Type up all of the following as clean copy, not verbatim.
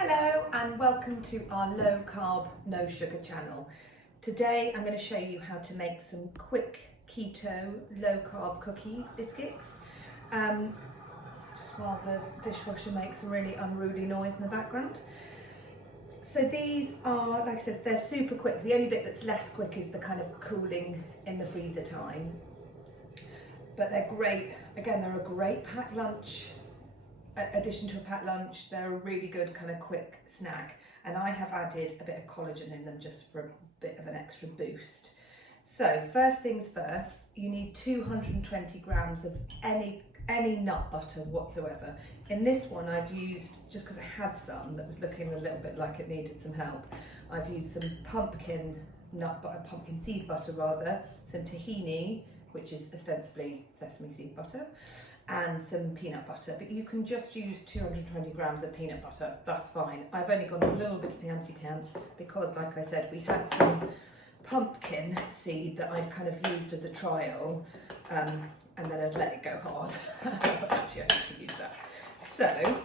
Hello and welcome to our low carb, no sugar channel. Today I'm going to show you how to make some quick keto, low carb cookies, biscuits. Just while the dishwasher makes a really unruly noise in the background. So these are, like I said, they're super quick. The only bit that's less quick is the kind of cooling in the freezer time. But they're great. Again, they're a great packed lunch. Addition to a packed lunch, they're a really good kind of quick snack, and I have added a bit of collagen in them just for a bit of an extra boost. So first things first, you need 220 grams of any nut butter whatsoever. In this one I've used, just because I had some that was looking a little bit like it needed some help, I've used some pumpkin seed butter rather, some tahini, which is ostensibly sesame seed butter, and some peanut butter, but you can just use 220 grams of peanut butter, that's fine. I've only gone a little bit fancy pants because, like I said, we had some pumpkin seed that I'd kind of used as a trial, and then I'd let it go hard. So actually I need to use that. So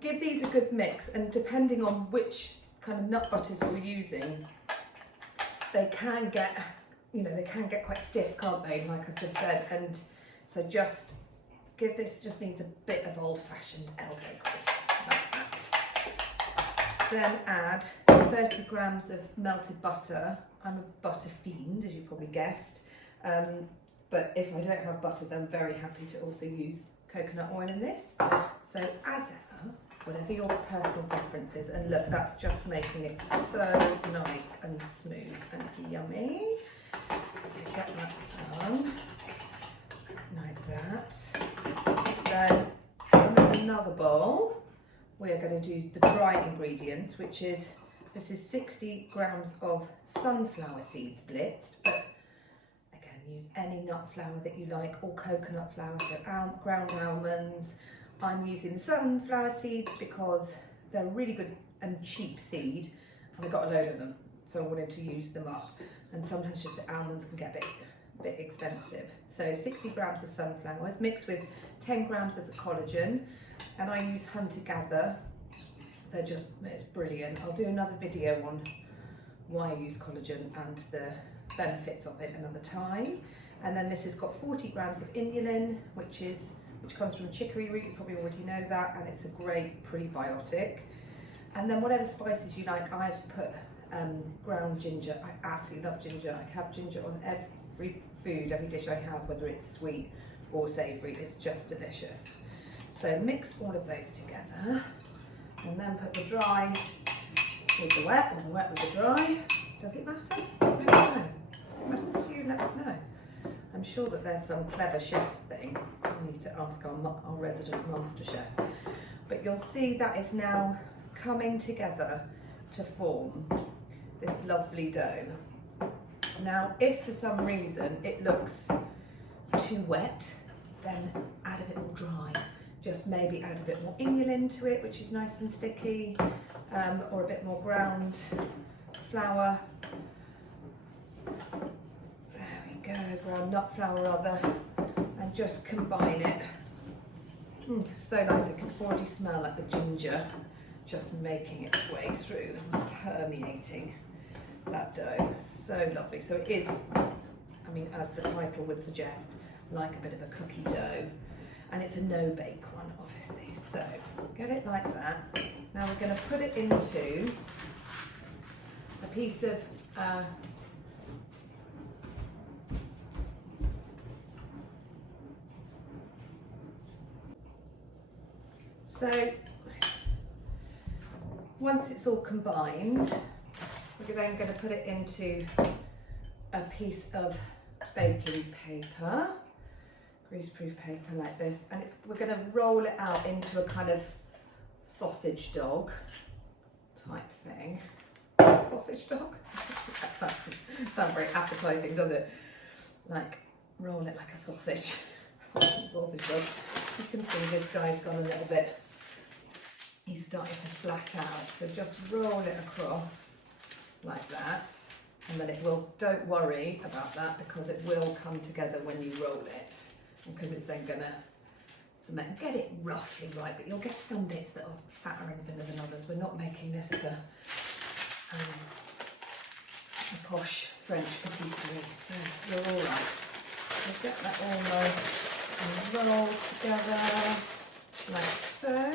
give these a good mix, and depending on which kind of nut butters you're using, they can get, they can get quite stiff, can't they, like I've just said. And so just give this, just needs a bit of old-fashioned elbow grease, like that. Then add 30 grams of melted butter. I'm a butter fiend, as you probably guessed. But if I don't have butter, then I'm very happy to also use coconut oil in this. So as ever, whatever your personal preference is, and look, that's just making it so nice and smooth and yummy. Get that done. Like that. Then in another bowl, we are going to do the dry ingredients, which is, this is 60 grams of sunflower seeds blitzed, but again, use any nut flour that you like, or coconut flour, so ground almonds. I'm using the sunflower seeds because they're a really good and cheap seed, and I got a load of them, so I wanted to use them up. And sometimes just the almonds can get a bit expensive. So 60 grams of sunflowers mixed with 10 grams of the collagen, and I use Hunter Gather. It's brilliant. I'll do another video on why I use collagen and the benefits of it another time. And then this has got 40 grams of inulin, which comes from chicory root. You probably already know that, and it's a great prebiotic. And then whatever spices you like, I've put ground ginger. I absolutely love ginger. I have ginger on every food, every dish I have, whether it's sweet or savoury. It's just delicious. So mix all of those together, and then put the dry with the wet, or the wet with the dry. Does it matter? I don't know. Matter to you, let us know. I'm sure that there's some clever chef thing. We need to ask our resident master chef. But you'll see that is now coming together to form this lovely dough. Now, if for some reason it looks too wet, then add a bit more dry. Just maybe add a bit more inulin to it, which is nice and sticky, or a bit more ground flour. There we go, ground nut flour rather, and just combine it. So nice, it can already smell like the ginger just making its way through, permeating that dough. So lovely. So it is, I mean, as the title would suggest, like a bit of a cookie dough, and it's a no-bake one, obviously. So get it like that. Now we're going to put it into a piece of so once it's all combined, we're then going to put it into a piece of baking paper, greaseproof paper like this, and we're going to roll it out into a kind of sausage dog type thing. Sausage dog? That doesn't sound very appetizing, does it? Like, roll it like a sausage. Sausage dog. You can see this guy's gone a little bit, he's starting to flat out, so just roll it across like that, and then it will, don't worry about that because it will come together when you roll it, because it's then gonna approximate and get it roughly right, but you'll get some bits that are fatter and thinner than others. We're not making this for a posh French patisserie, so you're all right. So get that all nice and rolled together like so.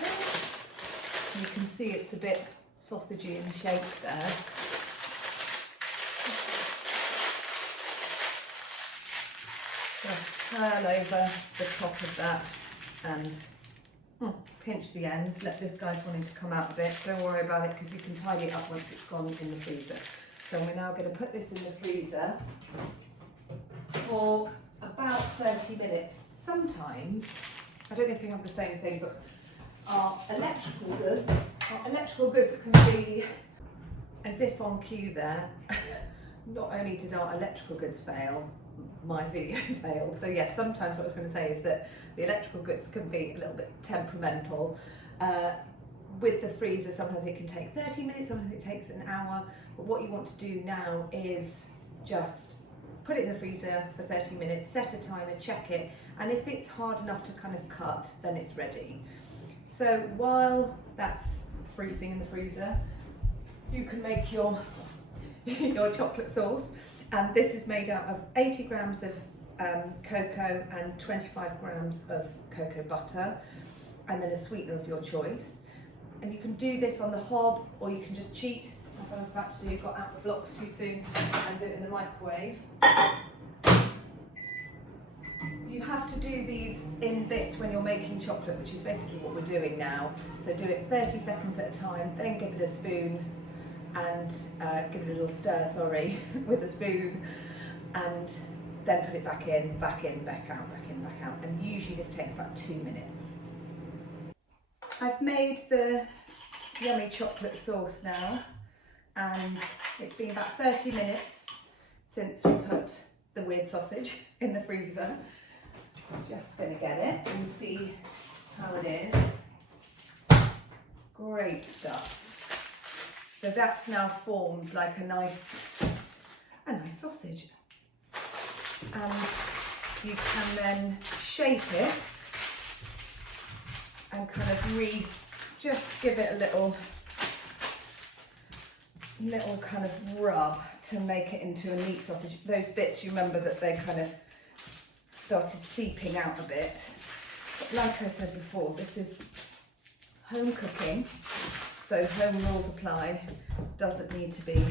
You can see it's a bit sausagey in shape there. Just turn over the top of that and pinch the ends. Let this guy's wanting to come out a bit. Don't worry about it because you can tidy it up once it's gone in the freezer. So we're now going to put this in the freezer for about 30 minutes. Sometimes, I don't know if you have the same thing, but our electrical goods can be as if on cue there. Not only did our electrical goods fail, my video failed. So yes, sometimes what I was going to say is that the electrical goods can be a little bit temperamental. With the freezer, sometimes it can take 30 minutes, sometimes it takes an hour. But what you want to do now is just put it in the freezer for 30 minutes, set a timer, check it, and if it's hard enough to kind of cut, then it's ready. So while that's freezing in the freezer, you can make your chocolate sauce. And this is made out of 80 grams of cocoa and 25 grams of cocoa butter, and then a sweetener of your choice. And you can do this on the hob, or you can just cheat, as I was about to do, got out the blocks too soon, and do it in the microwave. You have to do these in bits when you're making chocolate, which is basically what we're doing now. So do it 30 seconds at a time, then give it a spoon, and give it a little stir, with a spoon, and then put it back in, back out, back in, back out. And usually this takes about 2 minutes. I've made the yummy chocolate sauce now, and it's been about 30 minutes since we put the weird sausage in the freezer. Just gonna get it and see how it is. Great stuff. So that's now formed like a nice sausage. And you can then shape it and kind of just give it a little kind of rub to make it into a neat sausage. Those bits, you remember that they kind of started seeping out a bit. But like I said before, this is home cooking, so home rules apply. Doesn't need to be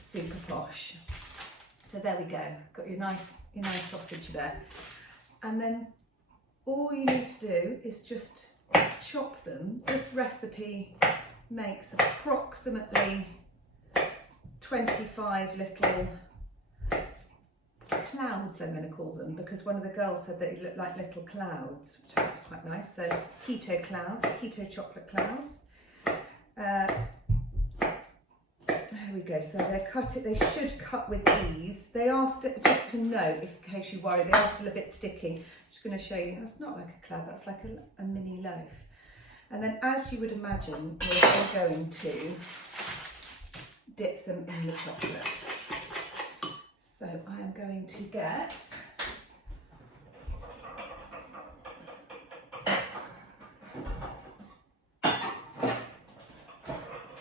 super posh. So there we go. Got your nice sausage there. And then all you need to do is just chop them. This recipe makes approximately 25 little clouds, I'm going to call them, because one of the girls said that they look like little clouds, which I thought was quite nice. So keto clouds, keto chocolate clouds. There we go. So they cut it. They should cut with ease. They are still, just to note, in case you worry, they are still a bit sticky. I'm just going to show you. That's not like a cloud. That's like a mini loaf. And then, as you would imagine, we're going to dip them in the chocolate. So I am going to get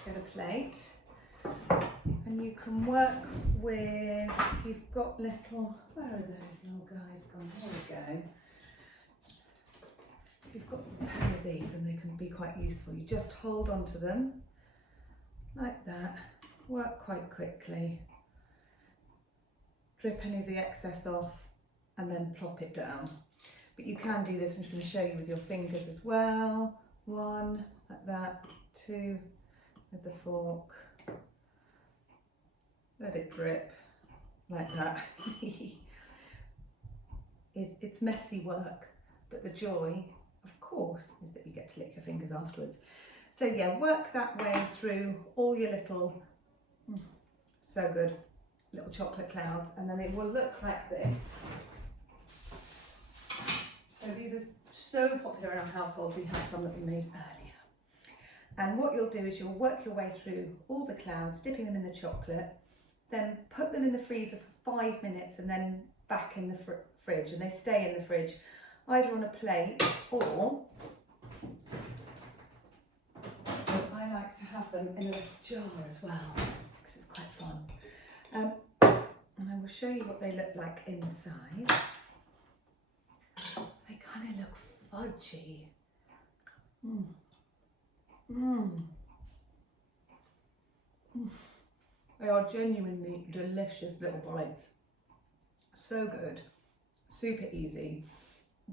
a plate, and you can work with, if you've got little, where are those little guys gone? Here we go. If you've got a pair of these, and they can be quite useful, you just hold on to them like that, work quite quickly, drip any of the excess off, and then plop it down. But you can do this, I'm just going to show you with your fingers as well. 1, like that, 2, with the fork, let it drip, like that. It's messy work, but the joy, of course, is that you get to lick your fingers afterwards. So yeah, work that way through all your little, so good, little chocolate clouds, and then it will look like this. So these are so popular in our household. We have some that we made earlier. And what you'll do is you'll work your way through all the clouds, dipping them in the chocolate, then put them in the freezer for 5 minutes and then back in the fridge, and they stay in the fridge either on a plate or I like to have them in a jar as well because it's quite fun. And I will show you what they look like inside. They kind of look fudgy. They are genuinely delicious little bites. So good, super easy.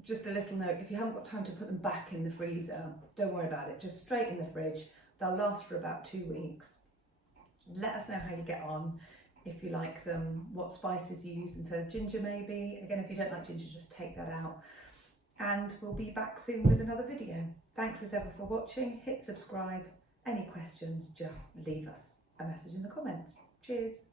Just a little note, if you haven't got time to put them back in the freezer, don't worry about it, just straight in the fridge. They'll last for about 2 weeks. Let us know how you get on, if you like them, what spices you use instead of ginger maybe. Again, if you don't like ginger, just take that out. And we'll be back soon with another video. Thanks as ever for watching. Hit subscribe. Any questions, just leave us a message in the comments. Cheers.